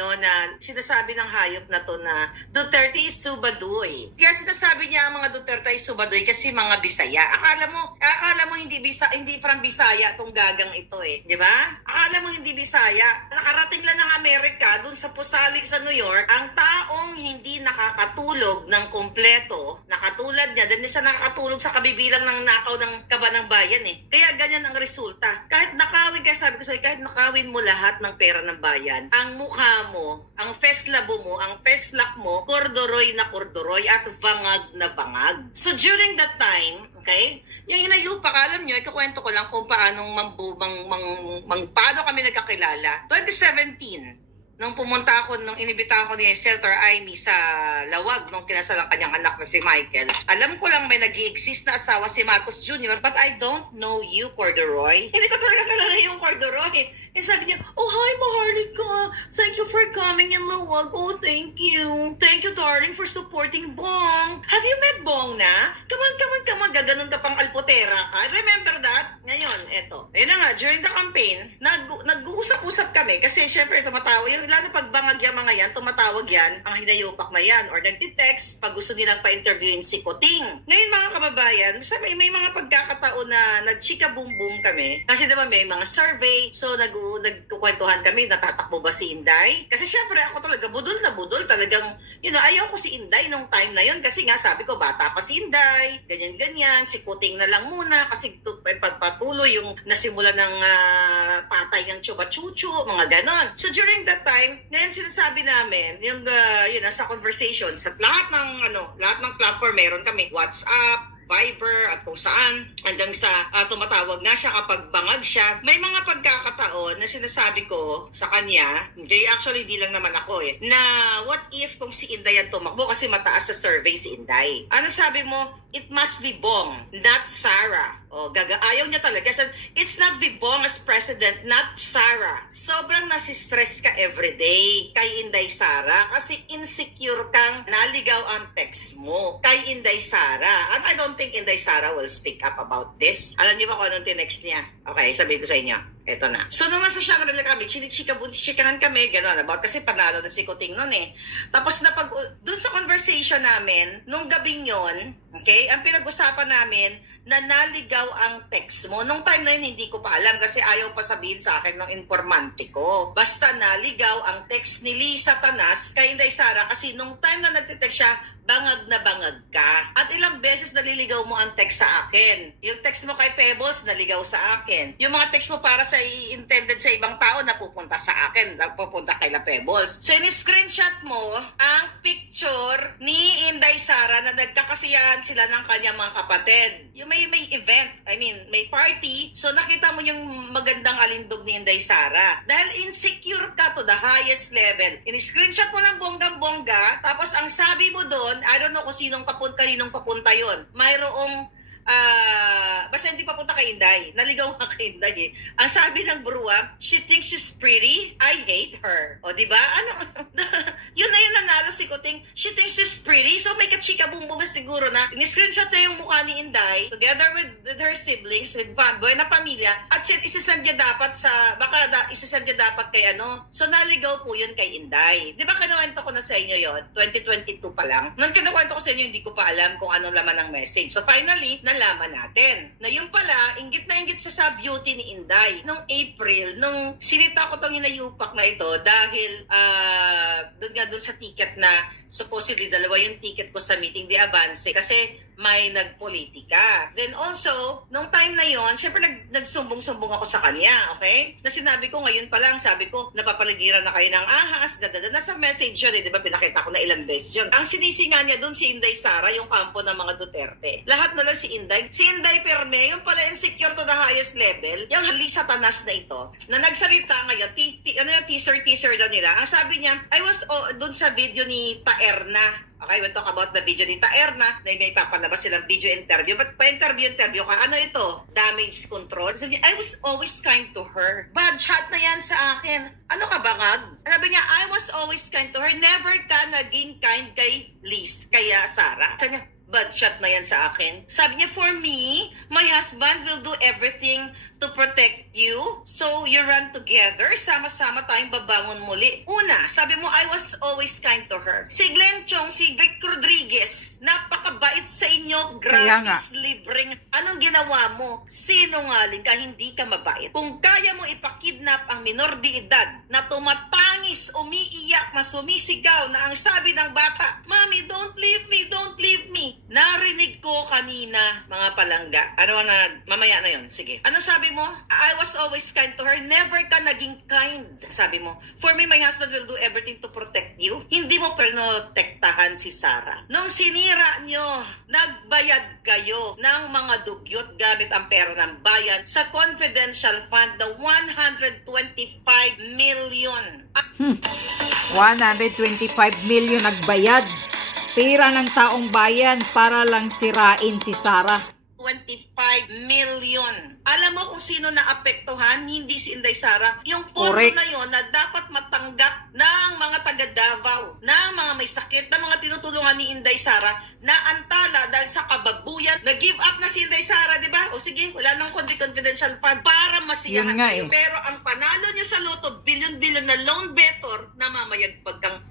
inyo na sinasabi ng hayop na to na Duterte is subadoy. Kaya sinasabi niya ang mga Duterte is subadoy kasi mga Bisaya. Akala mo hindi from Bisaya tong gagang ito eh. Di ba? Akala mo hindi Bisaya. Nakarating lang ng Amerika dun sa pusalig sa New York, ang taong hindi nakakatulog ng kompleto, nakatulad niya, dahil siya nakakatulog sa kabibilang ng nakaw ng kaba ng bayan eh. Kaya ganyan ang resulta. Kahit nakawin, kaya sabi ko sa'yo, kahit nakawin mo lahat ng pera ng bayan, ang mukha mo, ang feslabo mo, ang feslak mo, kordoroy na kordoroy at bangag na bangag. So during that time, okay, yung hinayupak, alam nyo, ikakwento ko lang kung paano paano kami nagkakilala. 2017, nung pumunta ako, nung inibita ako ni Senator Amy sa Lawag, nung kinasal ang kanyang anak na si Michael, alam ko lang may nag-i-exist na asawa si Marcos Jr., but I don't know you, Corduroy. Hindi ko talaga kalala yung Corduroy. Eh sabi niya, oh hi Maharlika, thank you for coming in Lawag. Oh, thank you. Thank you, darling, for supporting Bong. Have you met Bong na? Come on, gaganon ka pang alpotera ka. Remember that? Ngayon, eto. Ayun na nga, during the campaign, nag-uusap-usap kami kasi syempre tumatawa yung lalo pag bangag yung mga yan, tumatawag yan, ang hinayupak na yan, or nagtitext pag gusto nilang pa-interviewin si Kuting. Ngayon mga kababayan, may mga pagkakataon na nagchika boom boom kami. Kasi diba may mga survey, so nagkukwentuhan kami, natatakbo ba si Inday? Kasi syempre ako talaga, budol na budol, talagang, ayaw ko si Inday nung time na yun, kasi nga sabi ko, bata pa si Inday, ganyan-ganyan, si Kuting na lang muna, kasi pagpatuloy yung nasimula ng tatay ng chuba-chuchu, mga ganon. So during that time, ngayon sinasabi namin, yung sa conversation, sa lahat ng platform meron kami, WhatsApp, Viber, at kung saan, hanggang sa tumatawag nga siya kapag bangag siya. May mga pagkakataon na sinasabi ko sa kanya, actually di lang naman ako na what if kung si Inday ang tumakbo kasi mataas sa survey si Inday. Ano sabi mo? It must be Bong, not Sarah. Ayaw niya talaga. It's not be Bong as president, not Sarah. Sobrang nasistress ka everyday kay Inday Sara kasi insecure kang naligaw ang text mo kay Inday Sara. And I don't think Inday Sara will speak up about this. Alam niyo ba kung anong tinext niya? Okay, sabihin ko sa inyo. Ito na. So, nung nasa Shangri-La kami, chikahan kami, gano'n, about kasi panalo na si Kuting nun eh. Tapos, dun sa conversation namin, nung gabing yon, okay, ang pinag-usapan namin, na naligaw ang text mo. Nung time na yun, hindi ko pa alam kasi ayaw pa sabihin sa akin ng informante ko. Basta naligaw ang text ni Lisa Tanas kay Inday Sara kasi nung time na nagtitext siya, bangag na bangag ka. At ilang beses naliligaw mo ang text sa akin. Yung text mo kay Pebbles, naligaw sa akin. Yung mga text mo para sa intended sa ibang tao, napupunta sa akin, napupunta kay La Pebbles. So, in-screenshot mo ang picture ni Inday Sara na nagkakasiyahan sila ng kanyang mga kapatid. Yung may event, may party. So, nakita mo yung magandang alindog ni Inday Sara. Dahil insecure ka to the highest level. In-screenshot mo ng bonggang-bongga, tapos ang sabi mo doon, I don't know kung kaninong papunta yon. Mayroong basta hindi papunta kay Inday. Naligaw nga kay Inday eh. Ang sabi ng Brua, she thinks she's pretty, I hate her. O diba? Yun na yun nanalo si Kuting. She thinks she's pretty. So may kachika-bum-bum siguro na ni-screenshot niya yung mukha ni Inday together with her siblings, with buena pamilya, at isasend niya dapat isasend niya dapat kay So naligaw po yun kay Inday. Diba kinuwento ko na sa inyo yon 2022 pa lang. Nung kinuwento ko sa inyo, hindi ko pa alam kung ano laman ng message. So finally, nalaman natin na yung pala, inggit na inggit sa beauty ni Inday. Nung April, nung sinita ko tong hinayupak na ito dahil doon sa ticket na supposedly dalawa yung ticket ko sa meeting di Avance kasi may nagpolitika. Then also, nung time na yon, syempre nagsumbong-sumbong ako sa kanya, okay? Na sinabi ko ngayon pa lang, sabi ko, napapaligiran na kayo ng ahas, nasa message yun, di ba? Pinakita ko na ilang beses yun. Ang sinisinga niya doon si Inday Sara, yung kampo ng mga Duterte. Lahat na lang si Inday. Si Inday Perme, yung pala insecure to the highest level, yung Lisa Tanas na ito, na nagsalita ngayon, teaser daw nila. Ang sabi niya, I was doon sa video ni Taerna. Okay, we'll talk about the video ni Taerna na may papalabas silang video interview. But pa-interview ka, ano ito? Damage control. Sabi niya, I was always kind to her. Bad shot na yan sa akin. Ano ka bangag? Sabi niya, I was always kind to her. Never ka naging kind kay Liz, kaya Sarah. Sabi niya, bad shot na yan sa akin. Sabi niya, for me, my husband will do everything to protect you. So, you run together. Sama-sama tayong babangon muli. Una, sabi mo, I was always kind to her. Si Glenn Chong, si Vic Rodriguez, napakabait sa inyo. Gratis, libreng. Anong ginawa mo? Sinungaling ka, hindi ka mabait. Kung kaya mo ipakidnap ang minor de edad na tumatangis, umiiyak, na sumisigaw, na ang sabi ng bata, Mommy, don't leave me, don't leave me. Narinig ko kanina, mga palangga. Ano na, mamaya na yon. Sige. Ano sabi mo? I was always kind to her. Never ka naging kind. Sabi mo, for me, my husband will do everything to protect you. Hindi mo protektahan si Sarah. Nung sinira nyo, nagbayad kayo ng mga dugyot gamit ang pera ng bayan sa confidential fund na 125 million. 125 million nagbayad. Pera ng taong bayan para lang sirain si Sarah. 25 million. Alam mo kung sino naapektuhan? Hindi si Inday Sara. Yung pondo na yon na dapat matanggap ng mga taga Davao, na mga may sakit, na mga tinutulungan ni Inday Sara, na antala dahil sa kababuyan, nag-give up na si Inday Sara, di ba? O sige, wala nang confidential fund para masiyahan kayo. Pero ang panalo nyo sa loto, billion-billion na loan better, namamayagpag kang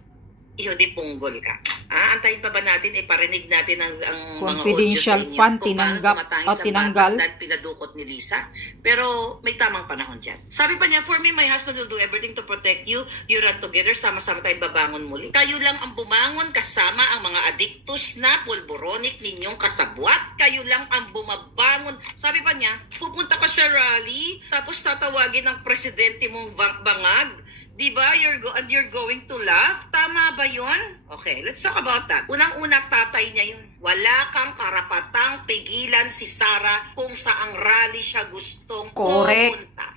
di punggol ka. Antayin pa ba natin, iparinig natin ang confidential fund, tinanggap o tinanggal? Dahil pinadukot ni Lisa. Pero may tamang panahon dyan. Sabi pa niya, for me, my husband will do everything to protect you. You run together, sama-sama tayong babangon muli. Kayo lang ang bumangon kasama ang mga adiktus na pulboronic ninyong kasabwat. Kayo lang ang bumabangon. Sabi pa niya, pupunta ka sa rally, tapos tatawagin ng presidente mong bangag. Diba? You're going to laugh? Tama ba yun? Okay, let's talk about that. Unang-una, tatay niya yun. Wala kang karapatang pigilan si Sarah kung saang rally siya gustong pumunta.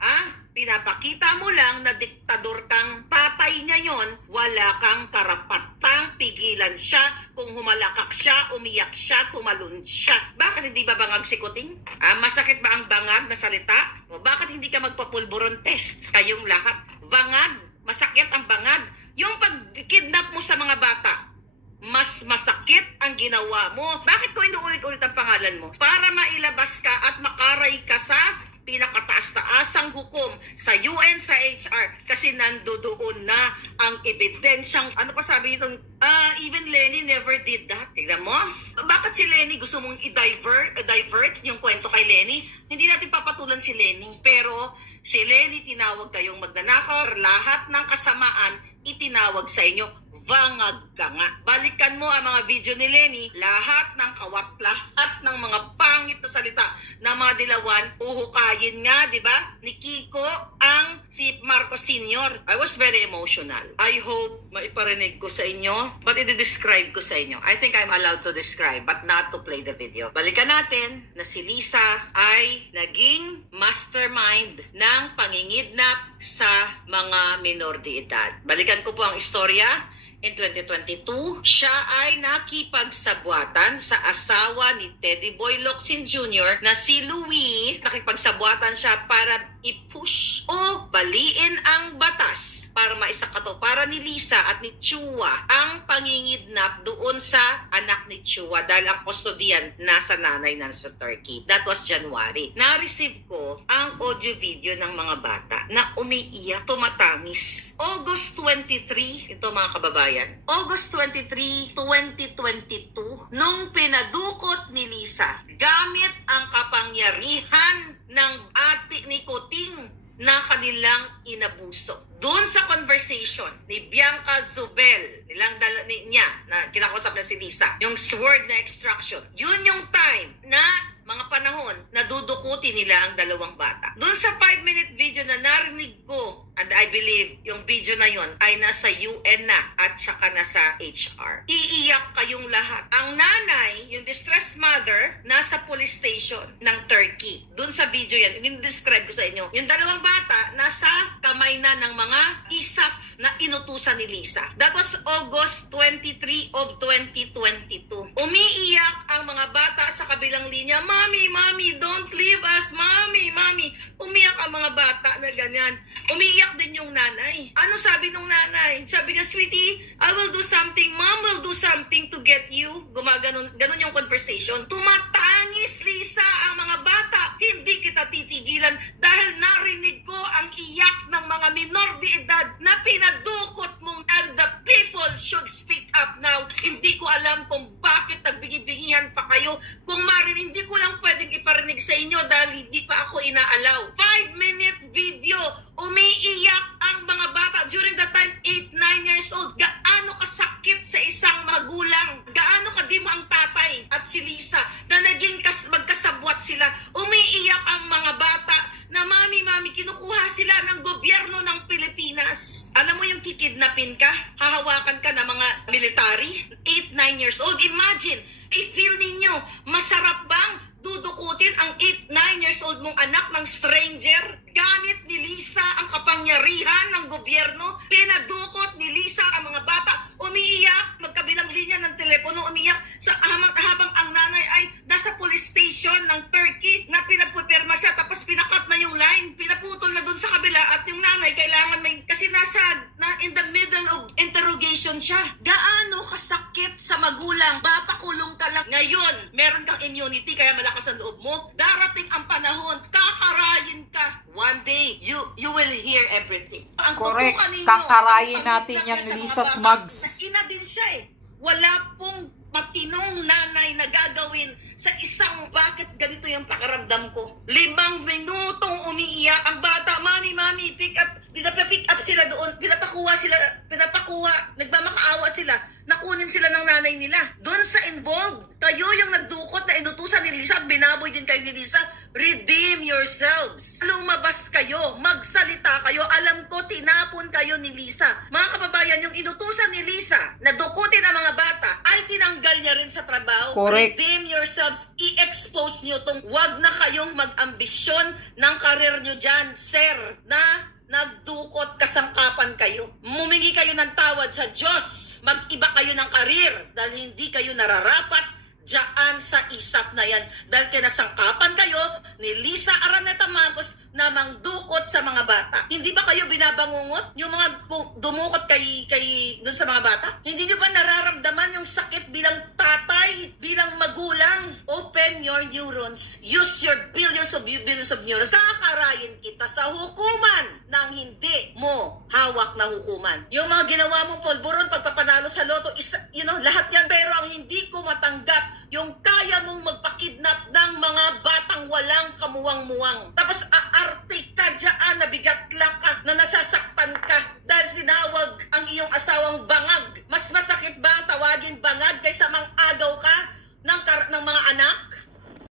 Pinapakita mo lang na diktador kang tatay niya yon. Wala kang karapatang pigilan siya kung humalakak siya, umiyak siya, tumalon siya. Bakit hindi ba bangag si Kuting? Masakit ba ang bangag na salita? O bakit hindi ka magpapulburon test? Kayong lahat. Bangag. Masakit ang bangag. Yung pag-kidnap mo sa mga bata, mas masakit ang ginawa mo. Bakit ko inuulit-ulit ang pangalan mo? Para mailabas ka at makaray ka sa pinakataas-taasang hukom sa UN, sa HR, kasi nandoon na ang ebidensyang, ano pa sabi nitong, even Lenny never did that. Tignan mo, bakit si Lenny gusto mong i-divert yung kwento kay Lenny? Hindi natin papatulan si Lenny, pero si Lenny tinawag kayong magnanakaw, lahat ng kasamaan itinawag sa inyo, bangag ka nga. Balikan mo ang mga video ni Lenny, lahat ng kawat, lahat ng mga pangit na salita na mga dilawan, uhukayin nga, di ba? Ni Kiko ang si Marcos Sr. I was very emotional. I hope maiparinig ko sa inyo, but i-describe ko sa inyo. I think I'm allowed to describe, but not to play the video. Balikan natin na si Lisa ay naging mastermind ng pangingidnap sa mga minor de edad. Balikan ko po ang istorya. In 2022, siya ay nakipagsabwatan sa asawa ni Teddy Boy Locsin Jr. na si Louie. Nakipagsabwatan siya para i-push o baliin ang batas para maisakatuparan ni Lisa at ni Chua ang pangingidnap doon sa anak ni Chua dahil ang kustodiyan nasa nanay nasa Turkey. That was January. Na-receive ko ang audio video ng mga bata na umiiyak, tumatamis. August 23, ito mga kababayan, August 23, 2022, nung pinadukot ni Lisa gamit ang kapangyarihan ng ate ni Kuting na kanilang inabuso. Doon sa conversation ni Bianca Zubel, niya na kinakausap na si Lisa, yung sword na extraction, yun yung time na mga panahon na dudukutin nila ang dalawang bata. Doon sa 5-minute video na narinig ko, and I believe yung video na yon ay nasa UN na at saka nasa HR. Iiyak kayong lahat. Ang nanay, yung distressed mother, nasa police station ng Turkey. Doon sa video yan, in-describe ko sa inyo. Yung dalawang bata, nasa kamay na ng mga ISAF na inutusan ni Lisa. That was August 23 of 2022. Umiiyak ang mga bata sa kabilang linya, Mommy, don't leave us, Mommy. Umiyak ang mga bata na ganyan. Umiiyak din yung nanay. Ano sabi nung nanay? Sabi niya, sweetie, I will do something. Mom will do something to get you. Ganun yung conversation. Tumatangis, Lisa, ang mga bata. Hindi kita titigilan dahil narinig ko ang iyak ng mga minor de edad na pinadukot mong, and the people should speak up now. Hindi ko alam kung bakit nagbigibingihan pa kayo. Kung hindi ko lang pwedeng iparinig sa inyo dahil hindi pa ako inaalaw. 5-minute video. Umiiyak ang mga bata during the time 8-9 years old. Gaano kasakit sa isang magulang. Gaano kadimo ang tatay at si Lisa na naging magkasabwat sila. Umiiyak ang mga bata na mami, kinukuha sila ng gobyerno ng Pilipinas. Alam mo yung kikidnapin ka, hahawakan ka ng mga military, 8-9 years old. Imagine, i-feel ninyo, masarap bang dudukutin ang 8-9 years old mong anak ng stranger? Gamit ni Lisa ang kapangyarihan ng gobyerno. Pinadukot ni Lisa ang mga bata. Umiiyak, magkabilang linya ng telepono, umiiyak habang ang nanay ay nasa police station ng Turkey na pinagpupirma siya, tapos pinakat na yung line. Pinaputol na dun sa kabila at yung nanay kailangan kasi in the middle of interrogation siya. Gaano kasakit sa magulang? Papakulong ka lang. Ngayon, meron kang immunity kaya malakas ang loob mo. Darating ang panahon, kakarayin ka. One day, you will hear everything. Ang correct. Ninyo, kakarayin natin yan, Lisa Smugs. Ina din siya eh. Wala pong matinong nanay na gagawin sa isang bakit ganito yung pakaramdam ko. 5 minutong umiiyak ang bata. Mami, pick up. Pinapick up sila doon. Pinapakuha. Nagmamakaawa sila. Nakunin sila ng nanay nila. Doon sa involved. Kayo yung nagdukot na inutusan ni Lisa at binaboy din kayo ni Lisa. Redeem yourselves. Lumabas kayo. Magsalita kayo. Alam ko, tinapon kayo ni Lisa. Mga kababayan, yung inutusan ni Lisa na dukutin ang mga bata ay tinanggal niya rin sa trabaho. Correct. Redeem yourselves. I-expose nyo tong wag na kayong mag-ambisyon ng karir nyo dyan, sir, na nagdukot, kasangkapan kayo. Mumingi kayo ng tawad sa Diyos. Mag-iba kayo ng karir dahil hindi kayo nararapat diyan sa isap na yan. Dahil kinasangkapan kayo ni Lisa Araneta Marcos na mangdukot sa mga bata. Hindi ba kayo binabangungot? Yung mga dumukot kay dun sa mga bata? Hindi nyo ba nararamdaman yung sakit bilang tatay, bilang magulang? Open your neurons. Use your billions of neurons. Kakarayin kita sa hukuman ng hindi mo hawak na hukuman. Yung mga ginawa mong polburon, pagpapanalo sa loto, lahat yan. Pero ang hindi ko matanggap, yung kaya mong magpakidnap ng mga batang walang kamuwang-muwang. Tapos aarte ka dyan, nabigatla ka, na nasasaktan ka dahil sinawag ang iyong asawang bangag. Mas masakit ba ang tawagin bangag kaysa mang-agaw ka ng mga anak?